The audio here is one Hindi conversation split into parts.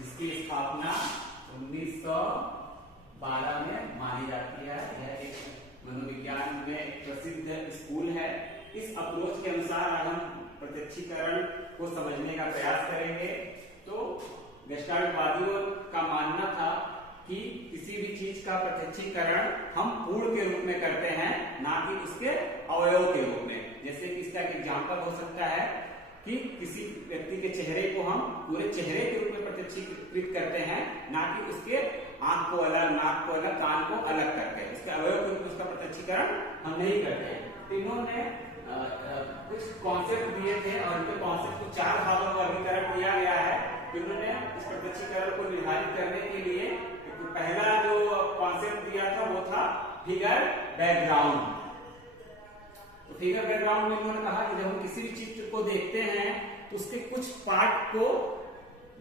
जिसकी स्थापना 1912 में मानी जाती है। यह एक मनोविज्ञान में एक प्रसिद्ध स्कूल है। इस अप्रोच के अनुसार आज हम प्रत्यक्षीकरण को समझने का प्रयास करेंगे। तो गेस्टाल्टवादियों का मानना था कि किसी भी चीज का प्रत्यक्षीकरण हम पूर्ण के रूप में करते हैं, ना कि उसके अवयव के रूप में। जैसे कि इसका एक एग्जाम्पल हो सकता है कि किसी व्यक्ति के चेहरे को हम पूरे चेहरे के रूप में प्रत्यक्षीकृत करते हैं, ना कि उसके आंख को अलग, नाक को अलग, कान को अलग करके। इसके अवयव के रूप में उसका प्रत्यक्षीकरण हम नहीं करते हैं। तो इन्होंने कुछ कॉन्सेप्ट दिए थे और उनके कॉन्सेप्ट को 4 भागों में वर्गीकरण किया गया है। इन्होंने इस प्रत्यक्षीकरण को निर्धारित करने के लिए पहला जो कॉन्सेप्ट दिया था वो था फिगर बैकग्राउंड। तो फिगर बैकग्राउंड में इन्होंने कहा कि जब हम किसी भी चित्र को देखते हैं तो उसके कुछ पार्ट को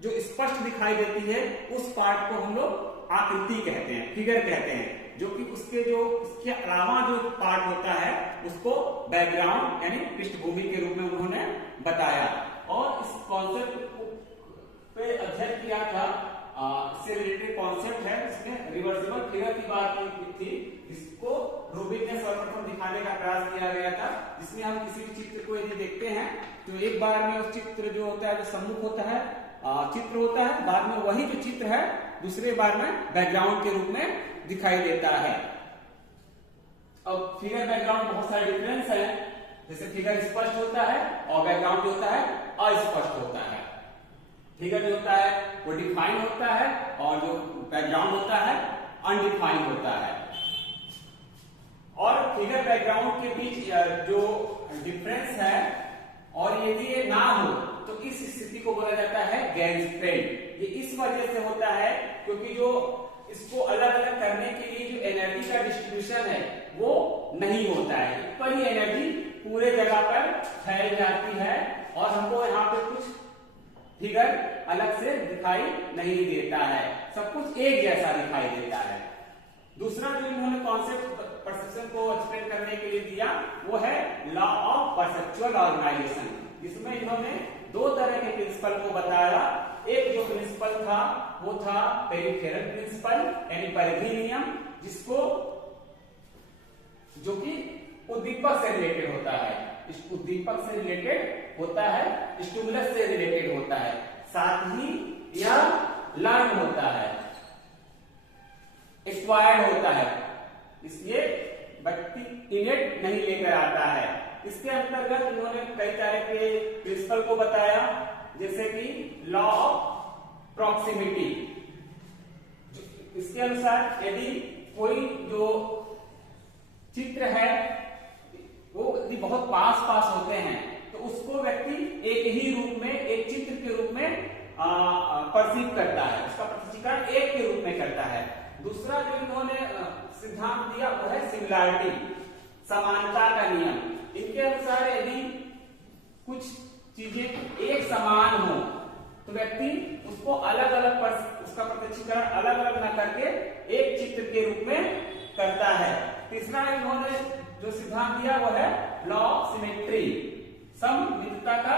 जो स्पष्ट दिखाई देती है उस पार्ट को हम लोग आकृति कहते हैं, फिगर कहते हैं। जो कि उसके अलावा जो पार्ट होता है उसको बैकग्राउंड यानी पृष्ठभूमि के रूप में उन्होंने बताया। और इस कॉन्सेप्ट पे अध्ययन किया था, इससे रिलेटेड कॉन्सेप्ट है, इसमें रिवर्सिबल फिगर की बात की थी। इसको रूबिक ने सर्वप्रथम दिखाने का प्रयास किया गया था, जिसमें हम किसी भी चित्र को यदि देखते हैं तो एक बार में उस चित्र जो होता है, जो सम्मुख होता है चित्र होता है, बाद में वही जो चित्र है दूसरे बार में बैकग्राउंड के रूप में दिखाई देता है। अब फिगर बैकग्राउंड बहुत सारे डिफरेंस है। जैसे फिगर स्पष्ट होता है और बैकग्राउंड जो होता है अस्पष्ट होता है। फिगर जो होता है वो डिफाइन होता है और जो बैकग्राउंड होता है अनडिफाइंड होता है। और फिगर बैकग्राउंड के बीच जो डिफरेंस है, और यदि ये ना हो तो इस स्थिति को बोला जाता है गैंसफ्रेड। ये इस वजह से होता है क्योंकि जो इसको अलग अलग करने के लिए जो एनर्जी का डिस्ट्रीब्यूशन है वो नहीं होता है। पर ही एनर्जी पूरे जगह पर फैल जाती है और हमको यहाँ पे कुछ फिगर अलग से दिखाई नहीं देता है, सब कुछ एक जैसा दिखाई देता है। दूसरा जो इन्होंने कॉन्सेप्ट परसेप्शन को एक्सप्लेन करने के लिए दिया वो है लॉ ऑफ परसेप्चुअल ऑर्गेनाइजेशन, जिसमें इन्होंने 2 तरह के प्रिंसिपल को बताया। एक जो प्रिंसिपल था वो था पेरिफेरल प्रिंसिपल यानी परिधि नियम, जिसको जो कि उद्दीपक से रिलेटेड होता है, उद्दीपक से रिलेटेड होता है, स्टिमुलस से रिलेटेड होता है, साथ ही यह लर्न होता है, एक्वायर्ड होता है, इसलिए व्यक्ति इनेट नहीं लेकर आता है। इसके अंतर्गत उन्होंने कई तरह के प्रिंसिपल को बताया, जैसे कि लॉ ऑफ प्रॉक्सिमिटी। इसके अनुसार यदि कोई जो चित्र है वो यदि बहुत पास पास होते हैं तो उसको व्यक्ति एक ही रूप में, एक चित्र के रूप में परसीव करता है, उसका प्रत्यक्षीकरण एक के रूप में करता है। दूसरा जो इन्होंने सिद्धांत दिया वो है सिमिलैरिटी, समानता का नियम। इनके अनुसार यदि कुछ चीजें एक समान हो तो व्यक्ति उसको अलग अलग उसका प्रत्यक्षीकरण अलग अलग न करके एक चित्र के रूप में करता है। तीसरा इन्होंने जो सिद्धांत दिया वो है लॉ ऑफ सिमेट्री, सममितता का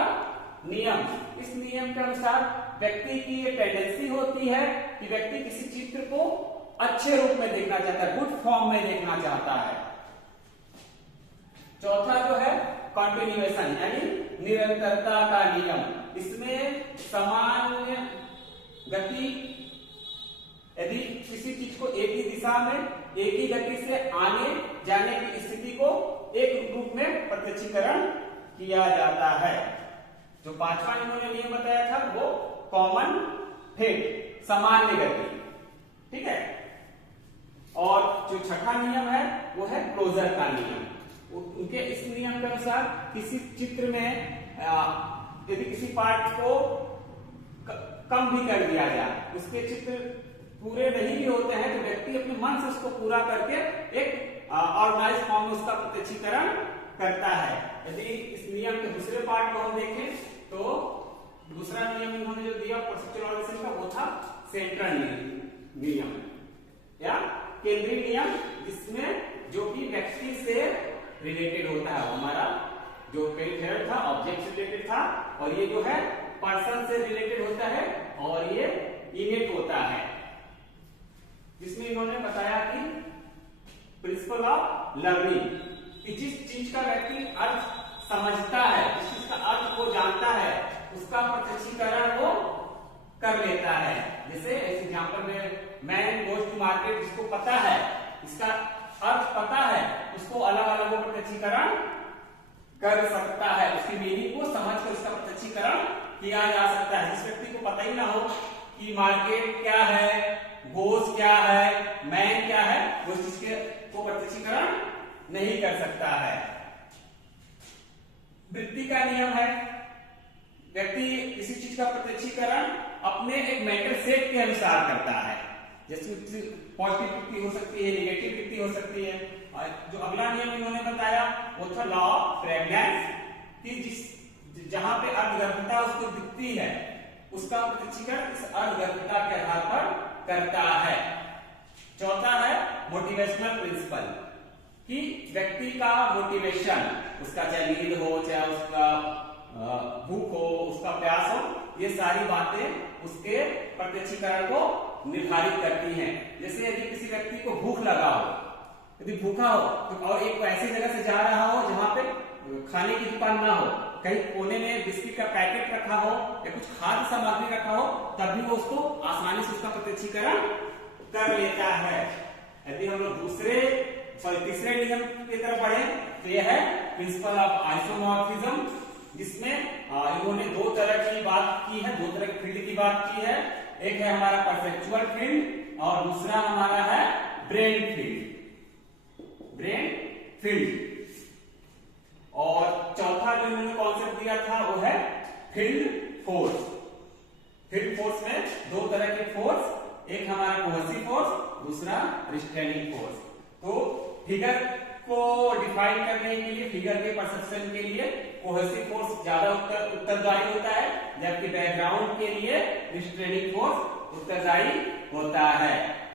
नियम। इस नियम के अनुसार व्यक्ति की ये टेंडेंसी होती है कि व्यक्ति किसी चित्र को अच्छे रूप में देखना चाहता है, गुड फॉर्म में देखना चाहता है। चौथा जो है कंटिन्यूएशन यानी निरंतरता का नियम। इसमें सामान्य गति, यदि किसी चीज को एक ही दिशा में एक ही गति से आने जाने की स्थिति को एक रूप में प्रत्यक्षीकरण किया जाता है। जो 5वां इन्होंने नियम बताया था वो कॉमन फेट, सामान्य गति, ठीक है। और जो 6वां नियम है वो है क्लोजर का नियम। उनके इस नियम के अनुसार किसी चित्र में यदि किसी पार्ट को कम भी कर दिया जाए, उसके चित्र पूरे नहीं भी होते हैं तो व्यक्ति अपने मन से उसको पूरा करके एक ऑर्गेनाइज फॉर्म में उसका प्रत्यक्षीकरण करता है। यदि इस नियम के दूसरे पार्ट को हम देखें तो दूसरा नियम इन्होंने जो दिया परसेप्चुअल ऑर्गेनाइजेशन का वो था सेंट्रल नियम या केंद्रीय नियम, जिसमें जो कि व्यक्ति से रिलेटेड होता है। हमारा जो पेरिफेरल था ऑब्जेक्ट से रिलेटेड था और ये जो है पर्सन से रिलेटेड होता है और ये इनेट होता है, जिसमें इन्होंने बताया कि प्रिंसिपल ऑफ लर्निंग, कि जिस चीज का व्यक्ति अर्थ समझता है, जिस चीज का अर्थ को जानता है, उसका प्रत्यक्षीकरण वो कर लेता है। जैसे इस एग्जांपल में मैन गोज टू मार्केट, जिसको पता है, इसका अर्थ पता है, उसको अलग अलग वो प्रत्यक्षीकरण कर सकता है, उसकी मीनिंग को समझकर उसका प्रत्यक्षीकरण किया जा सकता है। जिस व्यक्ति को पता ही ना हो कि मार्केट क्या है, गोज क्या है, मैन क्या है, वो चीज के को प्रत्यक्षीकरण नहीं कर सकता है। वृत्ति का नियम है, व्यक्ति किसी चीज का प्रत्यक्षीकरण अपने एक मेंटल सेट के अनुसार करता है। जैसे पॉजिटिव वृत्ति हो सकती है, नेगेटिव वृत्ति हो सकती है। और जो अगला नियम इन्होंने बताया वो था लॉ ऑफ फ्रेगनेंस, कि जिस जहां पे अर्धगर्भता उसको दिखती है, उसका प्रत्यक्षीकरण इस अर्धगर्भता के आधार पर करता है। चौथा है मोटिवेशनल प्रिंसिपल, कि व्यक्ति का मोटिवेशन, उसका चाहे नींद हो, चाहे उसका भूख हो, उसका प्यास हो, ये सारी बातें उसके प्रत्यक्षीकरण को निर्धारित करती हैं। जैसे यदि किसी व्यक्ति को भूख लगा हो, यदि भूखा हो तो और एक ऐसी जगह से जा रहा हो जहां पे खाने की दुकान ना हो, कहीं कोने में बिस्किट का पैकेट रखा हो या कुछ खाद्य सामग्री रखा हो, तभी वो उसको आसानी से उसका प्रत्यक्षीकरण कर लेता है। यदि हम लोग तीसरे नियम की तरफ बढ़े तो यह है प्रिंसिपल ऑफ आइसोमॉर्फिज्म, जिसमें इन्होंने दो तरह की बात की है, दो तरह की फील्ड की बात की है। एक है हमारा परसेप्चुअल फील्ड और दूसरा हमारा है ब्रेन फील्ड। और चौथा जो इन्होंने कॉन्सेप्ट दिया था वो है फील्ड फोर्स। फील्ड फोर्स में दो तरह के फोर्स, एक हमारा कोहेसिव फोर्स, दूसरा रिस्ट्रेनिंग फोर्स। तो फिगर को डिफाइन करने के लिए, फिगर के परसेप्शन के लिए कोहेसिव फोर्स ज्यादा उत्तरदायी होता है, जबकि बैकग्राउंड के लिए रिस्ट्रेनिंग फोर्स उत्तरदायी होता है।